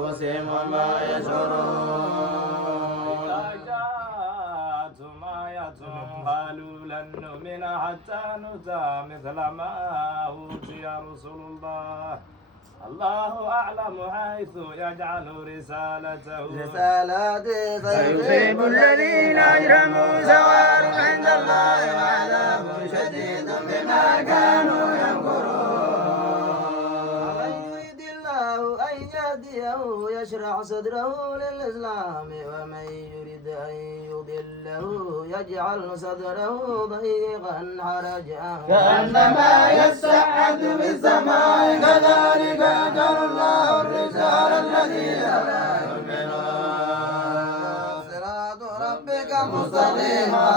أنفسهم وما يشعرون. إذا جاءتهم آية قالوا لن نؤمن حتى نؤتى مثل ما أوتي رسل الله الله أعلم حيث يجعل رسالته سيصيب الذين أجرموا سواء عند الله وعذاب شديد بما كانوا يمكرون. من يريد الله أن يهديه يشرح صدره للإسلام ومن يريد أن يضله يجعل صدره ضيقا حرجا كأنما يصعد في السماء كذلك يجعل الله الرجال الذين لا يؤمنون. صراط ربك مستقيما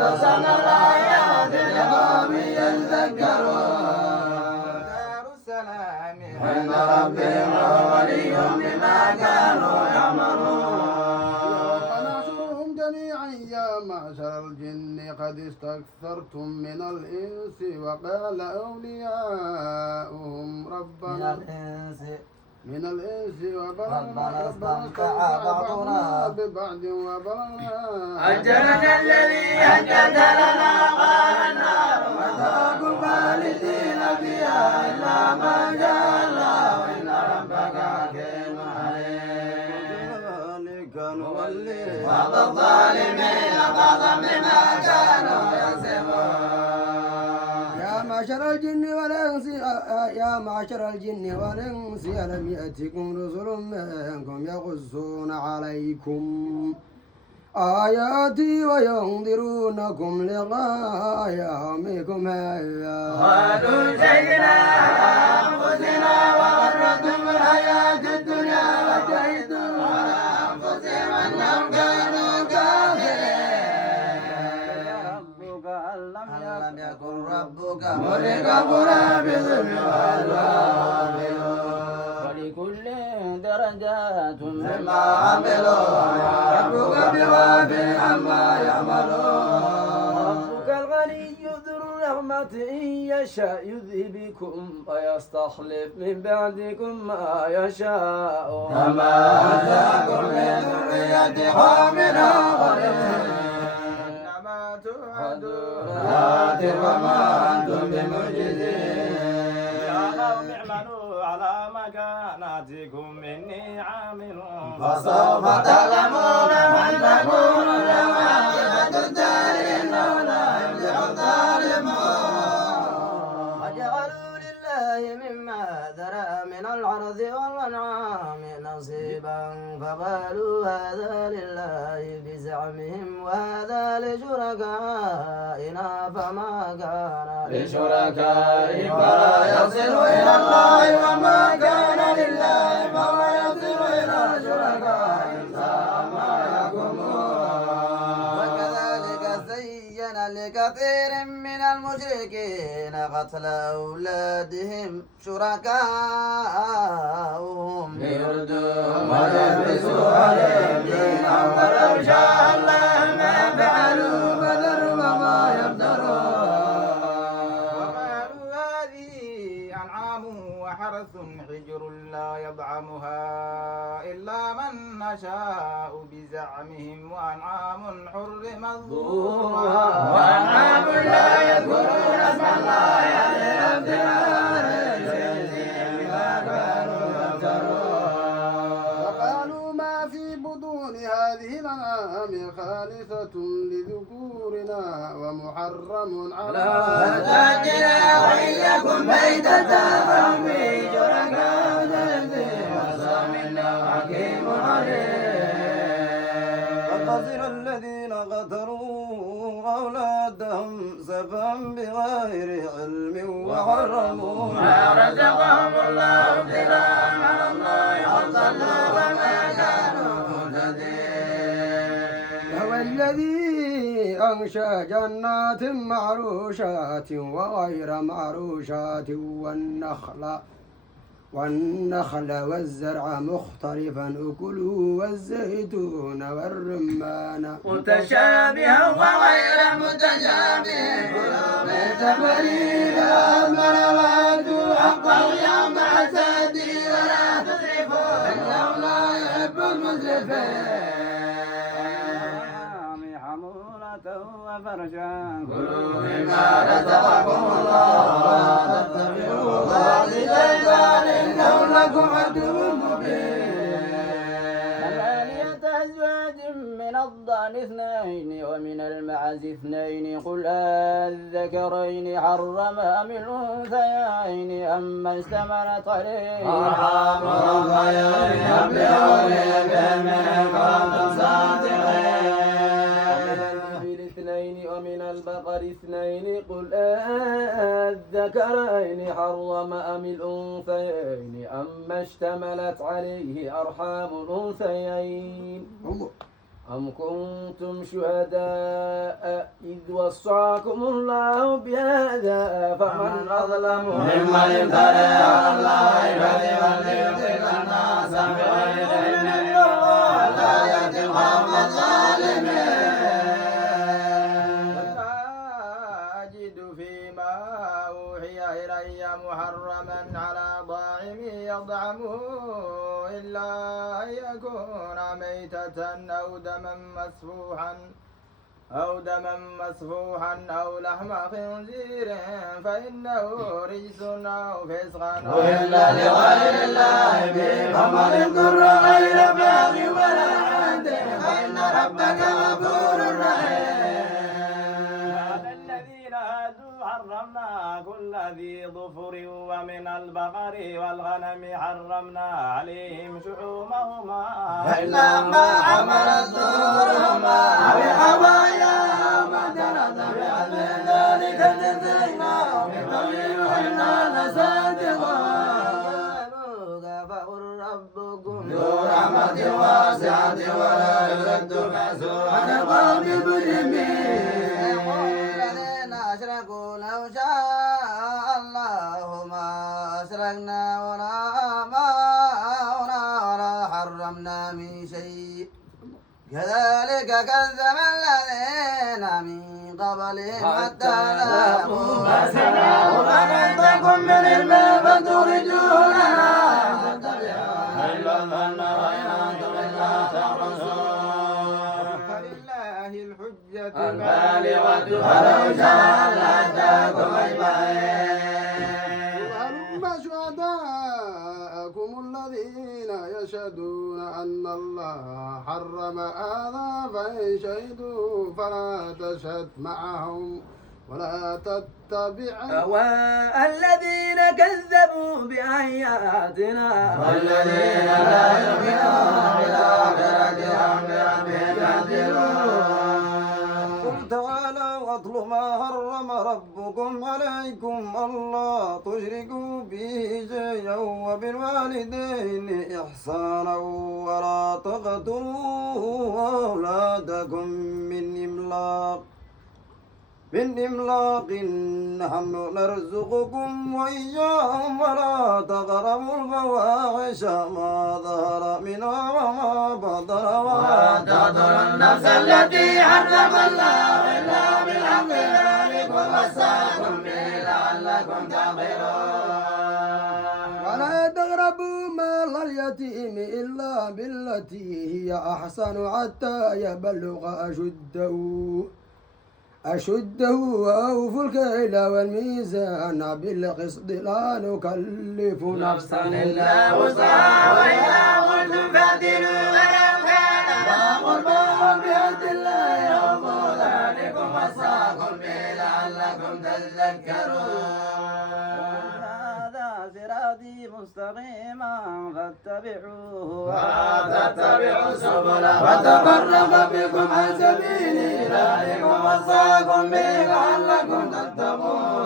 فصل الآيات لقوم يذكرون. دار السلام عند ربهم ولي بما كانوا يعملون. ونحشرهم جميعا يا معشر الجن قد استكثرتم من الإنس وقال أولياؤهم ربنا من الإنس ربنا استمتع بعضنا ببعض وبلغنا أجلنا الذي أجلت لنا قال النار وذاقوا خالدين فيها إلا ما شاء الله إن ربك حكيم عليم. ذلك نولي بعض الظالمين بعضا بما كانوا يكسبون. يا معشر الجن والإنس ألم يأتكم رسل منكم يقصون عليكم آياتي وينذرونكم لقاء يومكم هذا قالوا شهدنا على أنفسنا وغرتهم الحياة الدنيا وشهدوا على أنفسهم أنهم كانوا كافرين. أن لم يكن ربك ملك قرى بظلم والغافلون. ولكل درجات مما عملوا ربك بغافل عما يعملون. ربك الغني ذو الرحمة إن يشاء يذهبكم ويستخلف من بعدكم ما يشاء كما أنشأكم من ذرية قوم آخرين. كما توعدون آت وما أنتم بمعجزين. يا قوم اعملوا على مكاناتكم إني عامل فسوف تعلمون من تكون له عاقبة الدار إنه لا يفلح الظالمون. وجعلوا لله مما ذرأ من العرض والأنعام نصيبا فقالوا هذا لله بزعمهم وهذا لشركائنا فما كان لشركائهم فلا يصل إلى الله وما كان لله فهو يصل إلى شركائهم ساء ما يحكمون. وكذلك زين لكثير من المشركين قتل أولادهم شركاؤهم ليردوهم ويلبسوا عليهم دينهم ولو شاء الله ما فعلوا فذروا وما يفترون. وقالوا هذه أنعام وحرث حجر لا يطعمها إلا من نشاء بزعمهم وأنعام حرمت ظهورها وأنعام لا يذكرون اسم الله عليها ابتغاء سيجزيهم بما كانوا يفترون. وقالوا ما في بطون هذه الأنعام خالصة لذكورنا ومحرم على أزواجنا وإن يكن ميتة فهم فيه شركاء سيجزيهم وسام إنه حكيم عليم. وقتل الذين قتلوا أولادهم سفها بغير علم وحرموا ما رزقهم الله ابتغاء على الله وصلوا وما كانوا مهتدين. هو الذي أنشأ جنات معروشات وغير معروشات والنخل والزرع مختلفا أكله والزيتون والرمان متشابها وغير متشابه كلوا من ثمره أثمر وآتوا حقه يوم حساده ولا تسرفوا إنه لا مسرفين حمولة وفرشا كلوا مما رزقكم الله ولا تتبعوا خطوات الشيطان إنه لكم عدو مبين. ثمانية أزواج من الضأن اثنين ومن المعز اثنين قل الذكرين حرم أم الأنثيين أما اشتملت عليه أرحام الخير بأولياء من كنتم صادقين. اثنين ومن البقر اثنين قل الذكرين حرم أم الأنثيين أما اشتملت عليه أرحام الأنثيين أم كنتم شهداء إذ وصاكم الله بهذا فمن أظلم ممن افترى على الله كذبا ليضل الناس بغير علم الله لا يهدي القوم الظالمين. أجد فيما أوحي إلي محرما على ضاعم يطعمه إلا أن يكون ميتة أو أو لحم خنزير فإنه رجس أو فسقا وإلا لغير الله به فمن اضطر غير باغ ولا عاد فإن ربك غفور رحيم. وعلى الذين هادوا حرمنا كل ذي ظفر ومن البقر والغنم حرمنا عليهم شحومهما إلا ما حملت ظهورهما بحوايا ما ترك بأهل ذلك جزيناهم ببغي وإنا لصادقون. فقل ربكم ذو رحمة واسعة ولا يرد بأسوء القوم المجرمين. الذين أشركوا لو شاء الله ما أشركنا ولا آباؤنا ولا حرمنا من شيء كذلك كذب الذين من قبلهم حتى ذاقوا بأسنا وما عندكم من علم فتخرجوننا إلا الظن وإن أنتم إلا تخرصون. فلله الحجة البالغة ولو شاء لهداكم أجمعين. وهلم شهداءكم الذين يشهدون أن الله حرم هذا فإن شهدوا فلا تشهد معهم ولا تتبع والذين كذبوا بآياتنا والذين لا يؤمنون بالآخرة هم بربهم يعدلون. قل تعالوا أتل ما حرم ربكم عليكم ألا تشركوا به شيئا وبالوالدين إحسانا ولا تقتلوا أولادكم من إملاق نحن نرزقكم وإياهم ولا تقربوا الفواحش ما ظهر منها وما بطن ولا تقتلوا النفس التي حرم الله إلا بالحق ذلكم وصاكم به لعلكم تعقلون. ولا تقربوا مال اليتيم إلا بالتي هي أحسن حتى يبلغ أشده وأوفوا الكيل والميزان بالقسط لا نكلف نفسا إلا وسعها وإذا قلتم فاعدلوا ولو كان ذا قربى وبيد الله أوفوا ذلكم وصاكم به لعلكم تذكرون. هذا صراطي مستقيما فاتبعوه ولا تتبعوا السبل فتفرق بكم عن سبيله ذلكم وصاكم به لعلكم تتقون.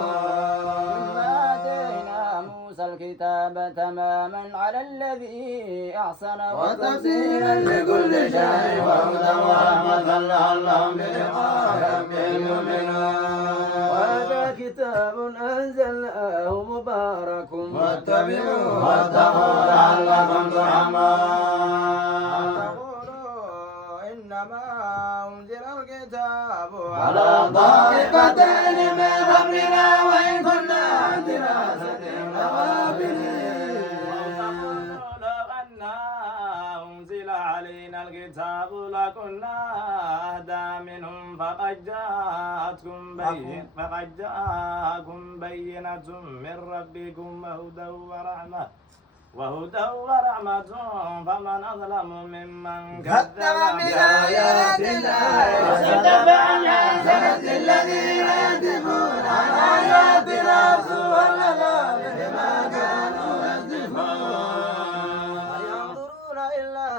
آتينا موسى الكتاب تماما على الذي أحسن وتفسيرا لكل شيء وهدى ورحمة لعلهم بلقاء ربهم يؤمنون. وهذا كتاب أنزلناه مبارك واتبعوه واتقوا لعلكم ترحمون. تقولوا إنما أنزل الكتاب على طائفتين من قبلنا وإن كنا عن دراستهم لغافلين. لو أن أنزل علينا الكتاب لكنا أهدى منهم فقد جاءكم بينة من ربكم وهدى ورحمة فمن أظلم ممن كذب بآيات الله وصدف عن سنة الذين يكذبون عن آياتنا سوء العذاب بما كانوا يصدفون. ينظرون إلا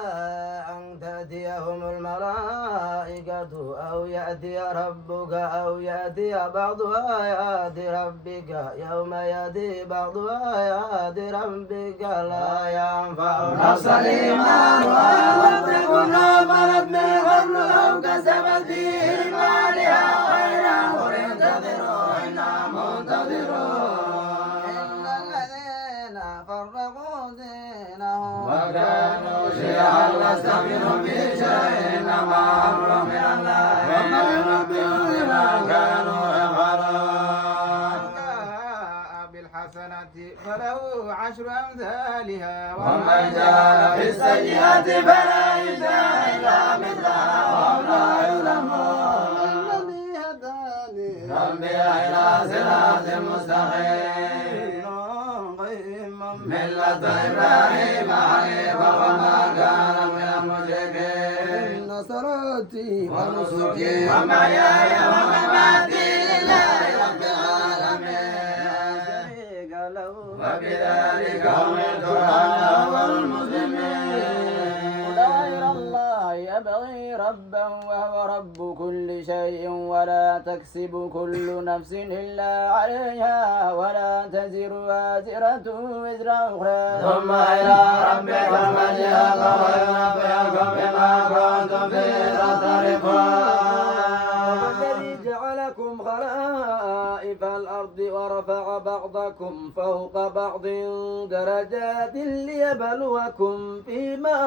أن تأتيهم الملائكة أو يأتي ربك أو يأتي بعض آيات ربك يوم يأتي بعض آيات ربك لا ينفع نفسا إيمانها لم تكن آمنت من قبل أو كسبت في إيمانها خيرا قل انتظروا إنا منتظرون. إن الذين فرقوا دينهم وكانوا شيعا لست منهم في شيء إنما أمرهم إلى الله وما ينبئهم بما كانوا يفعلون. جاء بالحسنة فله عشر أمثالها ومن جاء بالسيئة فلا يجزى إلا مثلها وهم لا يظلمون. الذي هداني ربي إلى صراط مستقيم ملة إبراهيم حنيفا وما كان من المشركين. إن صلاتي ونسكي ومحياي ومماتي لله رب العالمين شريك له وبذلك أمرت وأنا أول المسلمين. غير الله يبغي ربا وهو رب كل شيء ولا تكسب كل نفس إلا عليها ولا تزر وازرة وزر أخرى ثم إلى ربك المرجع فينبئكم بما كنتم فيه تختلفون. الذي جعلكم خلائف الأرض ورفع بعضكم فوق بعض درجات ليبلوكم فيما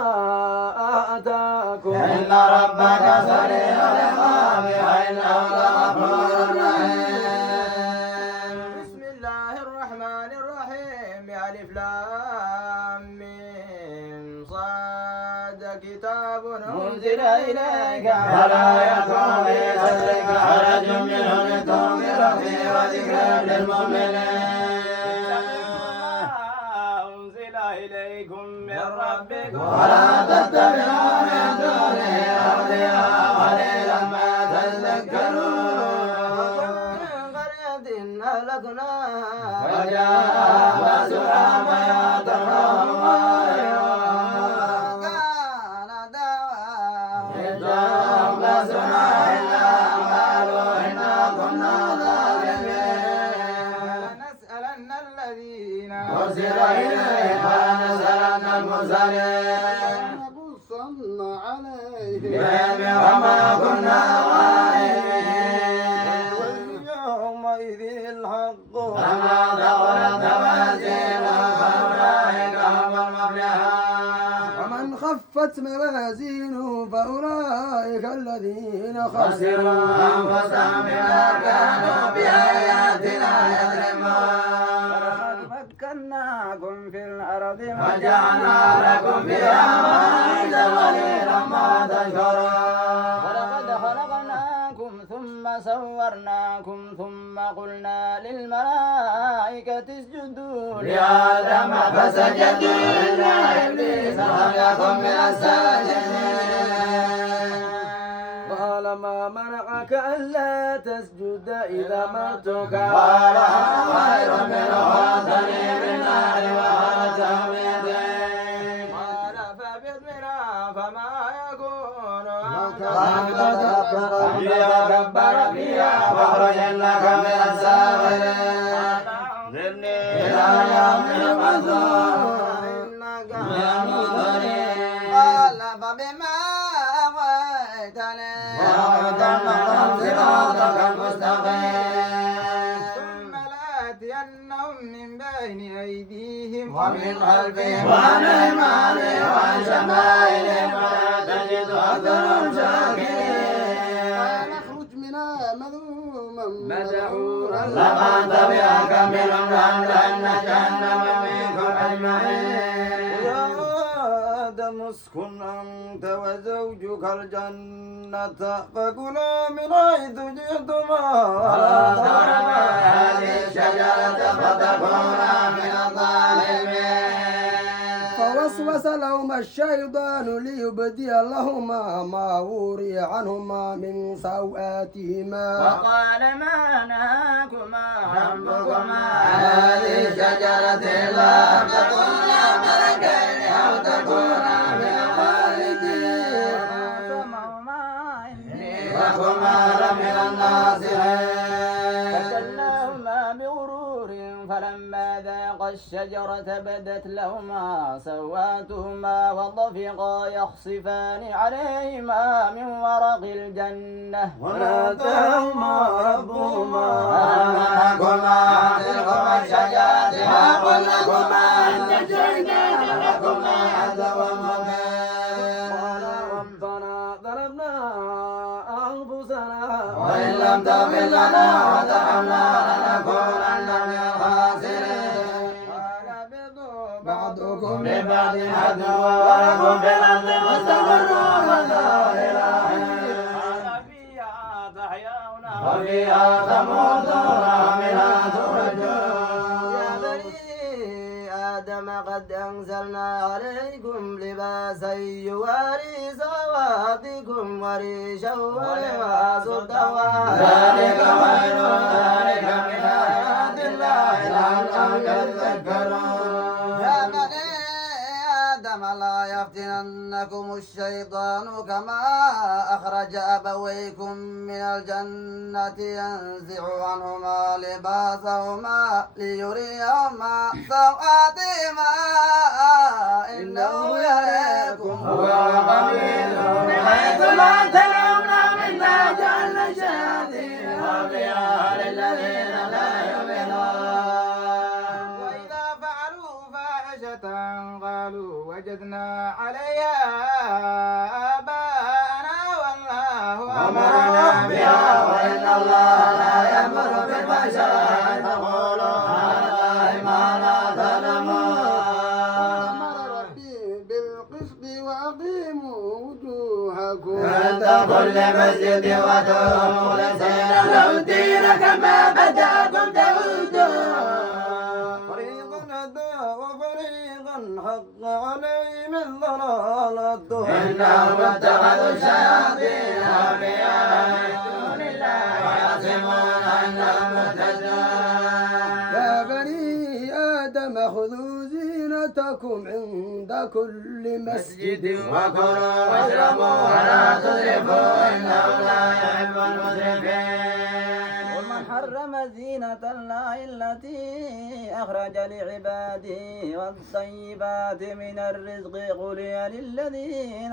آتاكم إن ربك سريع العقاب وإنه لغفور رحيم. بسم الله الرحمن الرحيم ألف لام ميم صاد كتاب أنزل إليك فلا يكن في صدرك حرج منه لتنذر به وذكرى للمؤمنين. أنزل إليكم من ربكم ولا تتبعوا من دونه أولياء قليلا ما تذكرون. قرية أهلكناها وجاء بأسنا بياتا وهم غائبون. كان دعواهم إذ جاءهم بأسنا إلا أن قالوا إنا كنا ظالمين. لنسألن الذين أرسل إليهم ولنسألن المرسلين نقصن عليهم بهم وما كنا غائبين. يومئذ الحق فما ثقلت موازينهم فأولئك هم المفلحون. ومن خفت موازينه فأولئك الذين خسروا خسروا أنفسهم بما كانوا بآياتنا يظلمون. ولقد مكناكم في الأرض وجعلنا لكم فيها معايش قليلا ما تشكرون. ولقد خلقناكم ثم صورناكم ثم قلنا للملائكة اسجدوا لآدم فسجدوا إلا إبليس لم يكن من الساجدين. قال ما منعك ألا تسجد إذا أمرتك قال أنا خير منه خلقتني من نار وخلقته من طين. قال فاهبط منها فما يكون أن تتكبر فيها فاخرجن لك من الساغرين. ذرني إلى يوم يبعثون إنك من المنظرين. قال فبما أغويتني وأعطنا لهم صراطك المستقيم. ثم لآتينهم من بين أيديهم ومن خلفهم وعن أيمانهم وعن شمائلهم ولا تجد أكثرهم شاكرين. نخرج منها مذءوما مدحورا لمن تبعك منهم لأملأن جهنم منكم أجمعين. يا آدم اسكن أنت وزوجك الجنة فكلا من حيث جئتما ولا تقربا هذه الشجرة فتكونا من الظالمين. فوسوس لهما الشيطان ليبدي لهما ما وري عنهما من سوآتهما وقال ما نهاكما ربكما عن هذه الشجرة إلا أن تكونا ملكين أو تكونا من الخالدين. وقاسمهما إني لكما لمن الناصحين. فدلاهما بغرور فلما ذاقا الشجرة بدت لهما سواتهما وطفقا يخصفان عليهما من ورق الجنة وناداهما ربهما أنهاكما عن تلكما الشجرة وقل لكما إن الشيطان لكما عدو مبين. قال ربنا ظلمنا أنفسنا وإن لم تغفر لنا وترحمنا لنكونن من الخاسرين. قال اهبطوا بعضكم لبعض عدو ولكم في الأرض مستقر ومتاع إلى حين. قال فيها تحيون وفيها تموتون ومنها تخرجون. يا بني آدم قد أنزلنا عليكم لباسا يواري سواتكم وريشا ولباس التقوى ذلك خير ذلك من آيات الله لعلهم يذكرون. يا بني آدم لا يفتننكم الشيطان كما أخرج أبويكم من الجنة ينزع عنهما لباسهما ليريهما سوآتهما إنه يراكم هو وقبيله من حيث لا ترون منا جعلنا شياطين أولياء للذين لا يؤمنون. وإذا فعلوا فاحشة قالوا وجدنا عليها آباءنا والله أمرنا بها وإن الله لا يأمر بالفحشاء تقولوا على الله ما لا تعلمون. أمر ربي بالقسط وأقيموا وجوهكم عند كل مسجد ودعوا مخلصين له الدين كما بدأكم تعودون. فريقا هدى وفريقا حق عليهم الضلالة إنهم اتخذوا الشياطين أولياء من دون الله ويحسبون أنهم مهتدون. يا بني آدم خذوا زينتكم عند كل مسجد وكلوا واشربوا ولا تسرفوا إنه لا يحب المسرفين. ومن حرم زينة الله التي أخرج لعباده والطيبات من الرزق قل هي للذين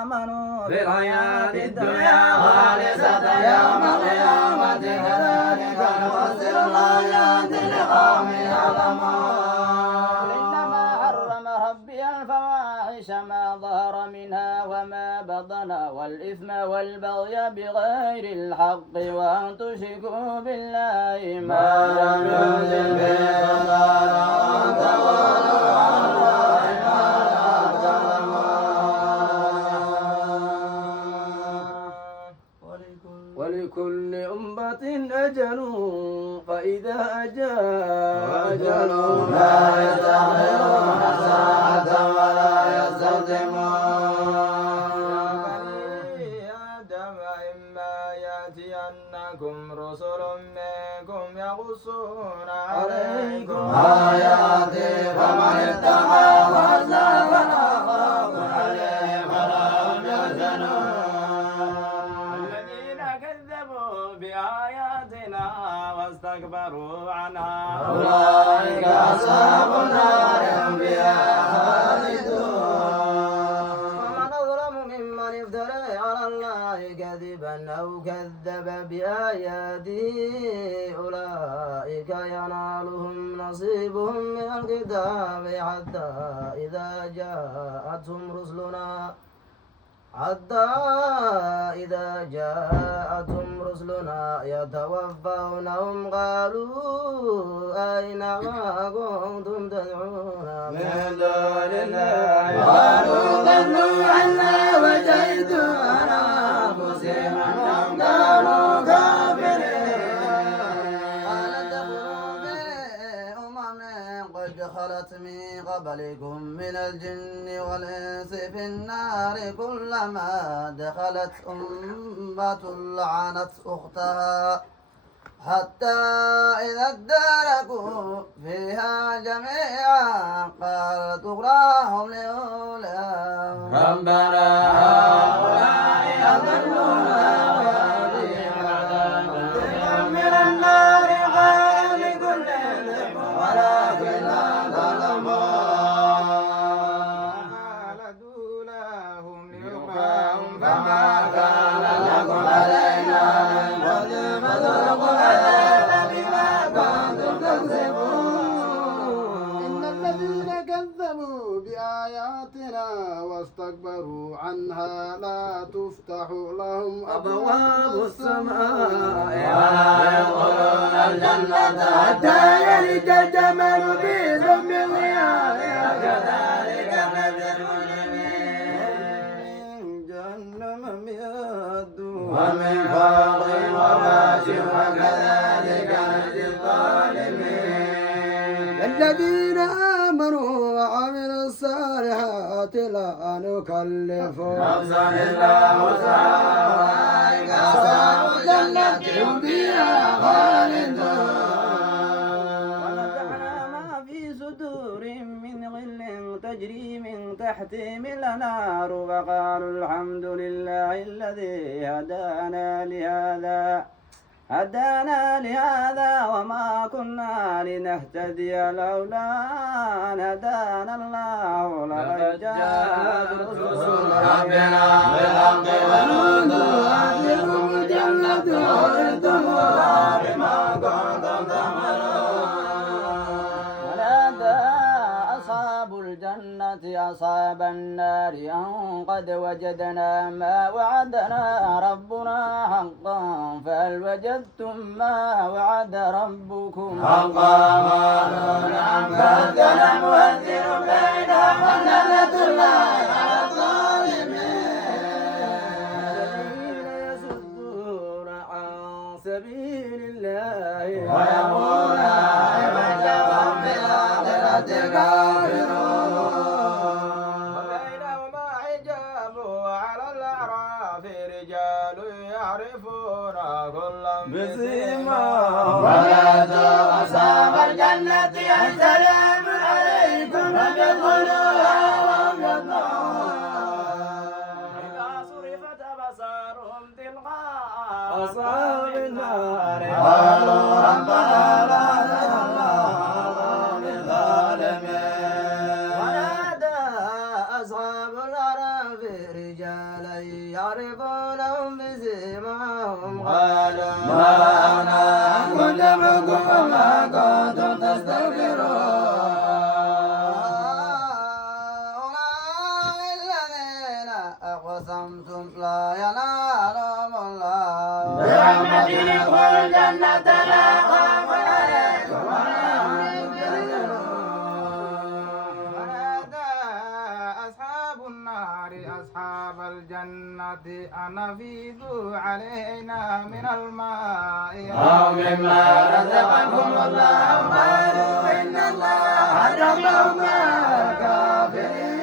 آمنوا في الحياة الدنيا خالصة يوم القيامة كذلك نفصل الآيات لقوم يعلمون. إنما حرم ربي الفواحش ما ظهر منها وما بطن والإثم والبغي بغير الحق وأن تشركوا بالله ما لم ينزل به سلطانا وأن تقولوا على الله ما لا تعلمون. ولكل أمة أجل فإذا جاء أجلهم لا يستأخرون ساعة ولا يستقدمون. آدم إما يأتينكم رسل منكم يقصون عليكم آياتي فمن اتقى وأصلح فلا خوف عليهم ولا هم يحزنون. الذين كذبوا بآياتنا واستكبروا عنها أولئك أصحاب النار هم فيها خالدون. ومن أظلم ممن افترى على الله كذبا أو كذب بآياته أولئك ينالهم نصيبهم من الكتاب حتى إذا جاءتهم رسلنا رسلنا يتوفونهم قالوا أين ما كنتم تدعون من دون الله قالوا ضلوا عنا وجئتم على أنفسهم أنهم كانوا كافرين قال ادخلوا بأمم قد خلت من قبلكم من الجن والإنس في النار كلما دخلت أمة لعنت أختها حتى إذا اداركوا فيها جميعا قالت أخراهم لأولاهم ربنا هؤلاء أضلونا وأهلهم عذاب من النار غير لكل ذنب ولكن لا تعلمون فما كان لكم علينا من فضل فذوقوا العذاب بما كنتم تكسبون إن الذين كذبوا بآياتنا واستكبروا عنها لا تفتح لهم أبواب السماء ولا يدخلون الجنة حتى يلج الجمل في سم الخياط كذلك نجزي المجرمين جهنم مهاد ومن فوق وغاش وكذلك نجزي الظالمين الذين آمنوا وعملوا الصالحات لا نكلف نفسا إلا وسعها أولئك أصحاب الجنة هم فيها خالدون ونزعنا ما في صدورهم من غل تجري من تحتهم الأنهار وقالوا الحمد لله الذي هدانا لهذا وما كنا لنهتدي لولا أن هدانا الله لقد جاءت رسل ربنا بالحق ونودوا أهلكم الجنة وأنتموها بما كنتم تعملون ونادى أصحاب الجنة أصحاب النار أن قد وجدنا ما وعدنا ربنا حقا فهل وجدتم ما وعد ربكم حقا قالوا نعم فأذن مؤذن بينهم لعنة الله على الظالمين الذين يصدون عن سبيل الله ويقولون عباد وهم بالآخرة كافرون وبينهما حجاب على الأعراف رجال يعرفون كلا بسيماهم ونادوا أصحاب الجنة أن سلام عليكم فادخلوها وهم يطمعون إذا صرفت أبصارهم تلقاء أصحاب النار قالوا ربنا لا تجعلنا القوم الظالمين ونادى أصحاب الأعراف رجالا يعرفونهم بسيماهم قالوا ما أغنى عنكم جمعكم وما كنتم تستكبرون أولئك الذين أقسمتم لا ينالهم الله برحمته ادخلوا الجنة لا خوف عليكم ولا هم يحزنون ونادى أصحاب النار أصحاب الجنة أن أفيضوا علينا من الماء أو مما رزقكم الله قالوا إن الله حرمهما كافرين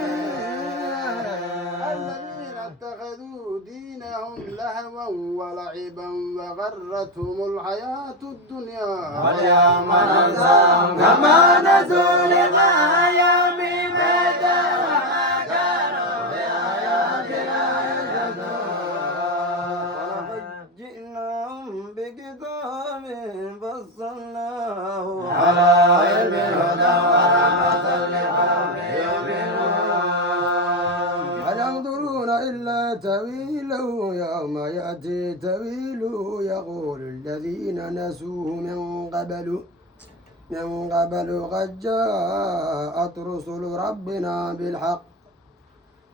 الذين اتخذوا دينهم لهوا ولعبا وغرتهم الحياة الدنيا واليوم ننساهم كما نسوا لقاء يومهم هذا وما كانوا بآياتنا يجحدون ولقد جئناهم بكتاب فصلناه على علم هدى ورحمة لقوم يؤمنون هل ينظرون إلا تأويله يوم يأتي تأويله يقول الذين نسوه من قبل قد جاءت رسل ربنا بالحق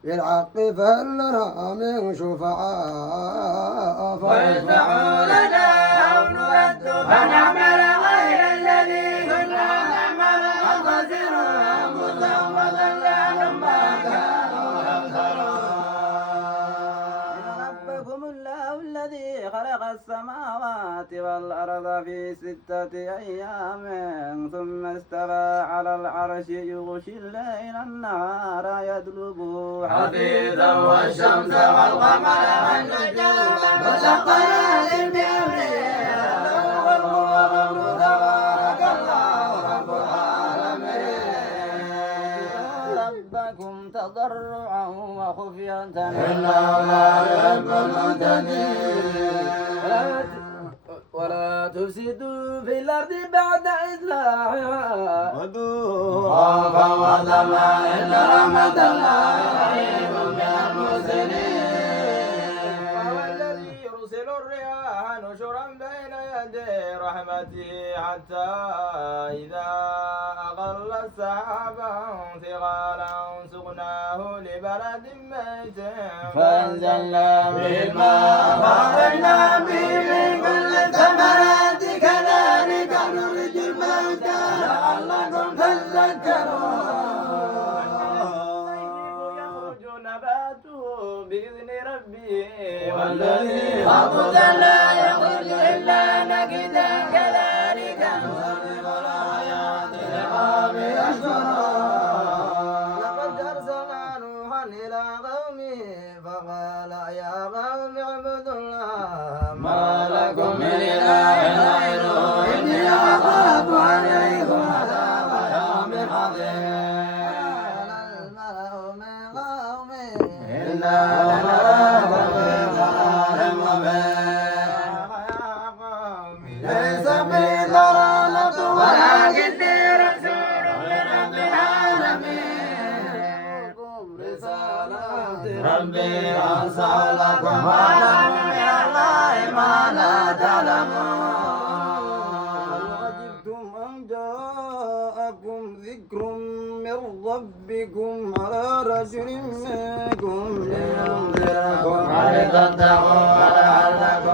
بالحق فهل لنا من شفعاء ويشفعوا لنا أو نرد فنعمل غير الذي كنا نعمل وخسروا أنفسهم وضل عنهم ما كانوا يفترون. ربكم الله الذي خلق السماوات والأرض في 6 أيام ثم استوى على العرش يغشي الليل النهار يطلبه حثيثا والشمس والقمر والنجوم مسخرات بأمره تبارك الله رب العالمين. ربكم تضرعا وخفية إنه لا يحب المعتدين. ولا تفسدوا في الأرض بعد إصلاحها خوفا وطمعا إن رحمة الله قريب من المحسنين. وهو الذي يرسل الرياح نشرا بين يدي رحمته حتى إذا أقل السحابا ثقالا سقناه لبلد ميت فأنزلنا به الماء فأخرجنا به من كل الثمرات كذلك نخرج الموتى لعلكم تذكرون. يخرج نباته بإذن ربه والذي خبث لا يخرج إلا نكدا كذلك نصرف الآيات لقوم يشكرون. لقد أرسلنا نوحا إلى قومه فقال يا قوم اعبدوا الله ما لكم من إله غيره إني أخاف عليكم عذاب يوم عظيم. قال الملأ من قومه إنا لنراك في ضلال مبين. ليس بي ضلالة ولكني رسول من رب العالمين. رسالات ربي أنصح لكم وأعلم من الله ما لا تعلمون. وعجبتم أن جاءكم ذكر من ربكم على رجل منكم لينذركم ولتتقوا ولعلكم